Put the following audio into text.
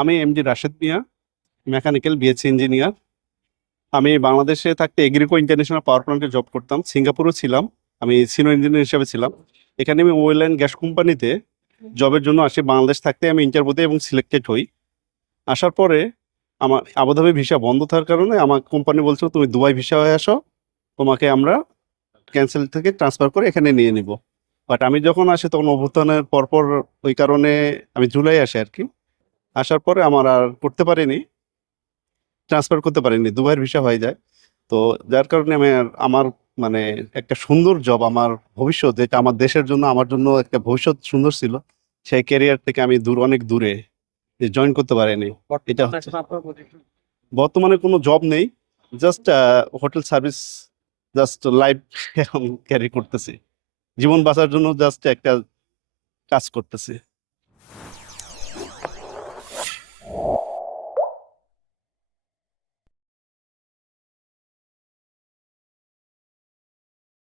আমি M MD Rashed Mia mechanical BSc engineer আমি বাংলাদেশে থাকতে এগ্রিকো ইন্টারন্যাশনাল পাওয়ার প্ল্যান্টে জব করতাম। সিঙ্গাপুরও ছিলাম। আমি সিনিয়র ইঞ্জিনিয়ার হিসেবে ছিলাম। এখানে আমি ওয়েল অ্যান্ড গ্যাস কোম্পানিতে জবের জন্য আসি। বাংলাদেশ থাকতে আমি ইন্টারভিউতে এবং সিলেক্টেড হই। আসার পরে আমার আবুধাবি ভিসা বন্ধ থাকার কারণে আমার কোম্পানি বলছিল, তুমি দুবাই ভিসা হয়ে আসো। তোমাকে আমরা ক্যান্সেল থেকে ট্রান্সফার করে এখানে নিয়ে নিব। বাট আমি যখন আসি, তখন অভ্যুত্থানের পরপর ওই কারণে আমি জুলাই আসি আর কি। আসার পরে আমার আর করতে পারিনি। ট্রান্সফার করতে পারিনি দুবাইয়ের ভিসা হয়ে যায়। তো যার কারণে আমি আমার মানে একটা সুন্দর জব আমার ভবিষ্যৎ যেটা আমার দেশের জন্য আমার জন্য একটা ভবিষ্যৎ সুন্দর ছিল সেই ক্যারিয়ার থেকে আমি দূর অনেক দূরে জয়েন করতে পারিনি। এটা হচ্ছে বর্তমানে কোনো জব নেই just hotel service just life এখন ক্যারি করতেছি। জীবন বাঁচার জন্য জাস্ট একটা কাজ করতেছি।